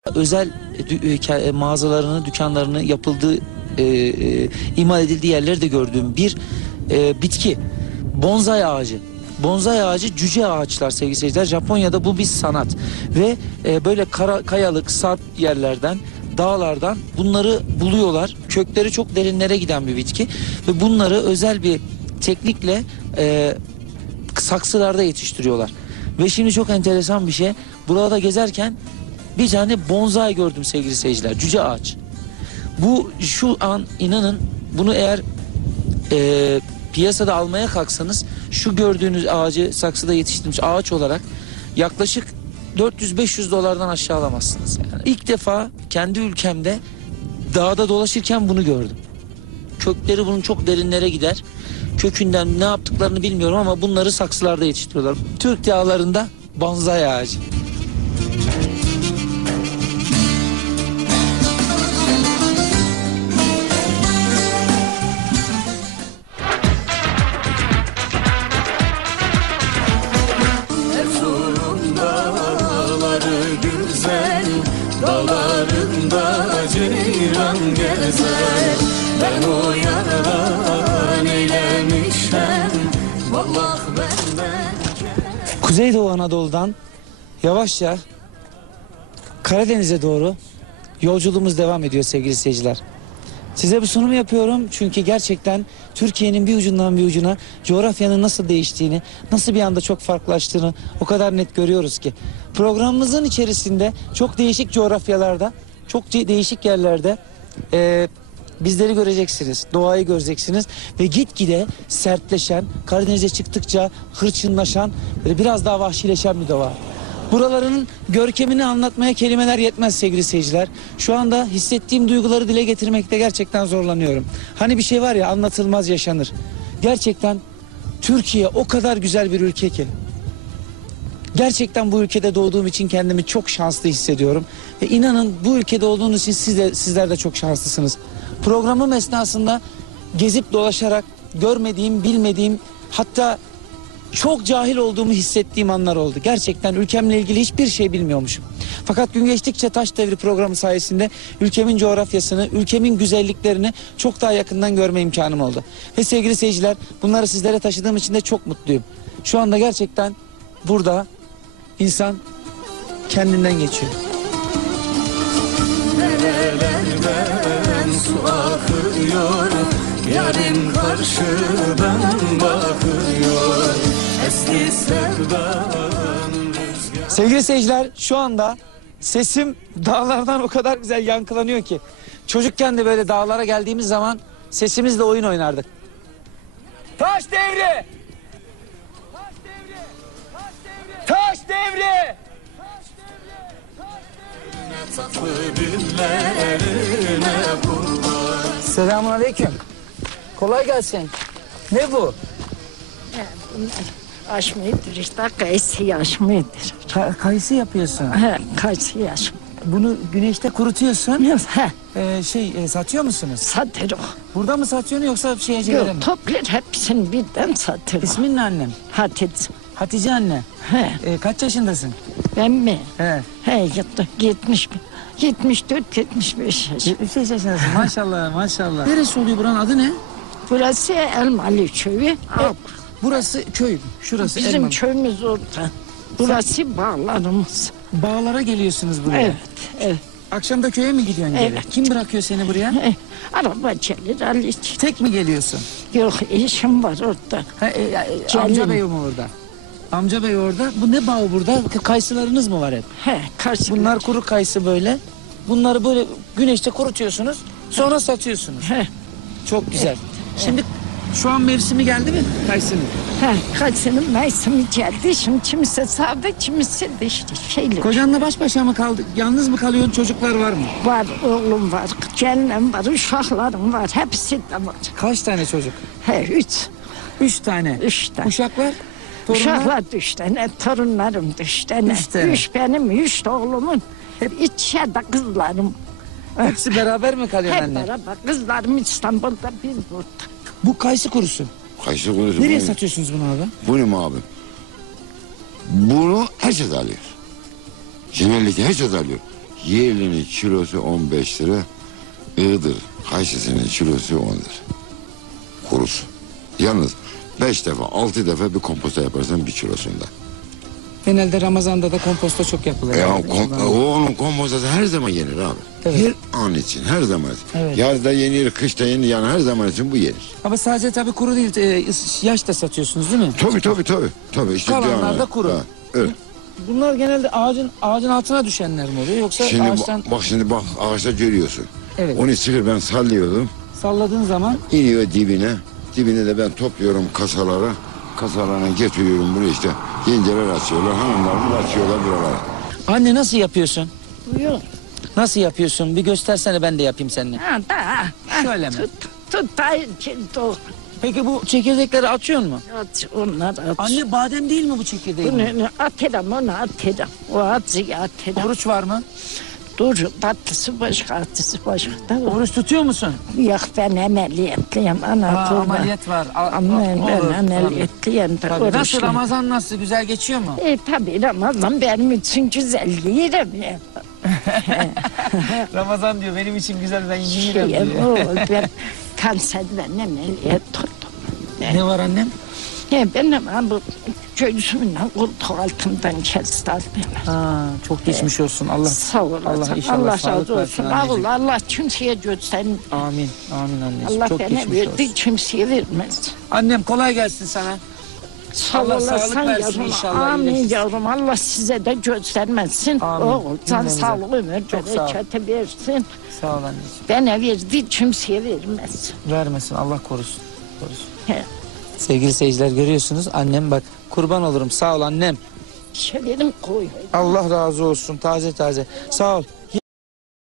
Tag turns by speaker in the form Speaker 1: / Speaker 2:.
Speaker 1: özel mağazalarını, dükkanlarını yapıldığı, imal edildiği yerleri de gördüğüm bir bitki. Bonsai ağacı. Bonsai ağacı cüce ağaçlar sevgili seyirciler. Japonya'da bu bir sanat. Ve böyle kayalık, sarp yerlerden, dağlardan bunları buluyorlar. Kökleri çok derinlere giden bir bitki. Ve bunları özel bir teknikle saksılarda yetiştiriyorlar. Ve şimdi çok enteresan bir şey. Burada gezerken bir tane bonsai gördüm sevgili seyirciler. Cüce ağaç. Bu şu an inanın bunu eğer piyasada almaya kalksanız şu gördüğünüz ağacı saksıda yetiştirilmiş ağaç olarak yaklaşık 400-500 dolardan aşağı alamazsınız. Yani ilk defa kendi ülkemde dağda dolaşırken bunu gördüm. Kökleri bunun çok derinlere gider. Kökünden ne yaptıklarını bilmiyorum ama bunları saksılarda yetiştiriyorlar. Türk dağlarında bonsai ağacı.
Speaker 2: Ben o yaradan eylemişem, vallahi benden.
Speaker 1: Kuzeydoğu Anadolu'dan yavaşça Karadeniz'e doğru yolculuğumuz devam ediyor sevgili seyirciler. Size bir sunum yapıyorum çünkü gerçekten Türkiye'nin bir ucundan bir ucuna coğrafyanın nasıl değiştiğini, nasıl bir anda çok farklılaştığını o kadar net görüyoruz ki. Programımızın içerisinde çok değişik coğrafyalarda, çok değişik yerlerde bizleri göreceksiniz, doğayı göreceksiniz ve gitgide sertleşen, Karadeniz'e çıktıkça hırçınlaşan, biraz daha vahşileşen bir doğa. Buraların görkemini anlatmaya kelimeler yetmez sevgili seyirciler. Şu anda hissettiğim duyguları dile getirmekte gerçekten zorlanıyorum. Hani bir şey var ya, anlatılmaz yaşanır. Gerçekten Türkiye o kadar güzel bir ülke ki. Gerçekten bu ülkede doğduğum için kendimi çok şanslı hissediyorum. Ve inanın bu ülkede olduğunuz için sizler de çok şanslısınız. Programım esnasında gezip dolaşarak görmediğim, bilmediğim, hatta çok cahil olduğumu hissettiğim anlar oldu. Gerçekten ülkemle ilgili hiçbir şey bilmiyormuşum. Fakat gün geçtikçe Taş Devri programı sayesinde ülkemin coğrafyasını, ülkemin güzelliklerini çok daha yakından görme imkanım oldu. Ve sevgili seyirciler, bunları sizlere taşıdığım için de çok mutluyum. Şu anda gerçekten burada insan kendinden geçiyor.
Speaker 2: Nerelerden su akıyor, yarım karşıdan bakıyor. Eski sevdan rüzgar.
Speaker 1: Sevgili seyirciler, şu anda sesim dağlardan o kadar güzel yankılanıyor ki. Çocukken de böyle dağlara geldiğimiz zaman sesimizle oyun oynardık. Taş devri! Taş devri! Taş devri!
Speaker 2: Tatlı dillerine kurban.
Speaker 1: Selamünaleyküm. Kolay gelsin. Ne bu?
Speaker 3: Aş mıdır işte, kayısı yaş mıdır?
Speaker 1: Kayısı yapıyorsun.
Speaker 3: He, kayısı yaş.
Speaker 1: Bunu güneşte kurutuyorsun.
Speaker 3: He,
Speaker 1: Satıyor musunuz?
Speaker 3: satırım.
Speaker 1: Burada mı satıyorsun yoksa şeycilere mi?
Speaker 3: Yok, toplar hepsini birden satırım.
Speaker 1: İsmin ne annem?
Speaker 3: Hatice.
Speaker 1: Hatice anne.
Speaker 3: He,
Speaker 1: Kaç yaşındasın?
Speaker 3: ben mi?
Speaker 1: He.
Speaker 3: He, 74-75 yaş.
Speaker 1: 75 yaşındasın. Maşallah maşallah. Neresi oluyor buranın, adı ne?
Speaker 3: Burası Elmalı köyü.
Speaker 1: Burası köy. Şurası
Speaker 3: Bizim
Speaker 1: Elmalı.
Speaker 3: köyümüz orada. Burası bağlarımız.
Speaker 1: Bağlara geliyorsunuz buraya.
Speaker 3: Evet, evet.
Speaker 1: Akşam da köye mi gidiyorsun geri?
Speaker 3: Evet.
Speaker 1: Kim bırakıyor seni buraya?
Speaker 3: He, araba gelir alıcı.
Speaker 1: Tek mi geliyorsun?
Speaker 3: Yok, işim var orada.
Speaker 1: Amca bey mi orada? Amca bey orada. Bu ne bağı burada? Kayısılarınız mı var hep?
Speaker 3: He, karşı.
Speaker 1: Bunlar kuru kayısı böyle. Bunları böyle güneşte kurutuyorsunuz. Sonra satıyorsunuz.
Speaker 3: He.
Speaker 1: Çok güzel. Şimdi şu an mevsimi geldi mi kayısının?
Speaker 3: Kayısının mevsimi geldi. Şimdi kimisi sağda, kimisi de işte şeyler.
Speaker 1: Kocanla baş başa mı kaldı? Yalnız mı kalıyorsun? Çocuklar var mı?
Speaker 3: Var, oğlum var, gelinim var, uşaklarım var. Hepsi de var.
Speaker 1: Kaç tane çocuk?
Speaker 3: 3
Speaker 1: tane.
Speaker 3: 3 tane.
Speaker 1: Uşaklar? Torunlar?
Speaker 3: Uşaklar 3 tane, torunlarım 3 tane.
Speaker 1: 3 tane.
Speaker 3: 3 benim, 3 de oğlumun. Hep içeride kızlarım.
Speaker 1: Hepsi beraber mi kalıyor
Speaker 3: Hep
Speaker 1: anne?
Speaker 3: beraber. Kızlarım İstanbul'da, biz burada.
Speaker 1: Bu kayısı kurusu.
Speaker 4: Kayısı kurusu.
Speaker 1: Nereye satıyorsunuz bunu abi?
Speaker 4: Bunu mu abi? Bunu herkes alıyor. Genellikle herkes alıyor. Yerlinin kilosu 15 lira. Iğdır kayısının kilosu 10 lira. Kurusu. Yalnız 5 defa 6 defa bir komposta yaparsan bir kilosunda.
Speaker 1: Genelde Ramazan'da da komposta çok yapılır.
Speaker 4: Ya
Speaker 1: herhalde.
Speaker 4: onun kompostası her zaman yenir abi.
Speaker 1: Evet.
Speaker 4: Her an için, her zaman için.
Speaker 1: Evet.
Speaker 4: Yazda yenir, kışta yenir, yani her zaman için bu yenir.
Speaker 1: Ama sadece tabii kuru değil, yaş da satıyorsunuz değil mi?
Speaker 4: Tabii işte
Speaker 1: Kalanlar
Speaker 4: yani.
Speaker 1: da kuru.
Speaker 4: Ha, öyle.
Speaker 1: Bunlar genelde ağacın altına düşenler mi oluyor yoksa
Speaker 4: Şimdi
Speaker 1: ağaçtan
Speaker 4: bak ağaçta görüyorsun.
Speaker 1: Evet.
Speaker 4: Onu sıkır ben sallıyordum.
Speaker 1: salladığın zaman
Speaker 4: İniyor dibine. Dibine de ben topluyorum kasalara. Kasalarına getiriyorum bunu işte. Yengeler açıyorlar, hanımlar açıyorlar buralara.
Speaker 1: anne nasıl yapıyorsun?
Speaker 3: Buyur.
Speaker 1: Nasıl yapıyorsun? Bir göstersene ben de yapayım seninle.
Speaker 3: Ha da.
Speaker 1: Şöyle mi?
Speaker 3: Tut da dur.
Speaker 1: Peki bu çekirdekleri atıyor mu?
Speaker 3: At onlar at.
Speaker 1: Anne badem değil mi bu çekirdeği?
Speaker 3: Bunu atarım onu atarım. O atı atarım.
Speaker 1: Oruç var mı?
Speaker 3: Dur tatlısı başka atlısı başka. Da
Speaker 1: Oruç tutuyor musun?
Speaker 3: Yok ben ameliyatlıyım ana kurban.
Speaker 1: Ameliyat var.
Speaker 3: Aman ben
Speaker 1: Olur,
Speaker 3: ameliyatlıyım da
Speaker 1: tabii. Nasıl
Speaker 3: oruçluyum.
Speaker 1: Ramazan nasıl? Güzel geçiyor mu?
Speaker 3: Tabii Ramazan benim için güzel yerim ya.
Speaker 1: Ramazan diyor benim için güzel ben
Speaker 3: Ben kanserden ameliyat oldum.
Speaker 1: Ne var annem?
Speaker 3: Benim bu göğsümle koltuk altından kestiler beni.
Speaker 1: Ha, çok geçmiş olsun. Allah
Speaker 3: Sağ ol.
Speaker 1: Allah inşallah
Speaker 3: Allah
Speaker 1: sağlık
Speaker 3: razı
Speaker 1: versin
Speaker 3: olsun.
Speaker 1: anneciğim.
Speaker 3: Allah kimseye göstermiyor.
Speaker 1: Amin. Amin anneciğim.
Speaker 3: Allah
Speaker 1: çok
Speaker 3: bana
Speaker 1: geçmiş
Speaker 3: verdi
Speaker 1: olsun.
Speaker 3: kimseye vermez.
Speaker 1: Annem kolay gelsin sana.
Speaker 3: Sağ
Speaker 1: Allah
Speaker 3: olasın
Speaker 1: sağlık versin
Speaker 3: yavrum.
Speaker 1: inşallah,
Speaker 3: Amin
Speaker 1: iyileşirsin.
Speaker 3: yavrum. Allah size de göstermesin.
Speaker 1: Amin.
Speaker 3: Oğul can
Speaker 1: Cümlemize.
Speaker 3: sağlık ömür
Speaker 1: Çok sağ ol.
Speaker 3: bereketi versin.
Speaker 1: Sağ ol anneciğim.
Speaker 3: Bana verdi kimseye vermez.
Speaker 1: Vermesin Allah korusun. Korusun.
Speaker 3: He.
Speaker 1: Sevgili seyirciler görüyorsunuz annem bak kurban olurum sağ ol annem.
Speaker 3: Şeverim koy.
Speaker 1: Allah razı olsun taze taze. Sağ ol.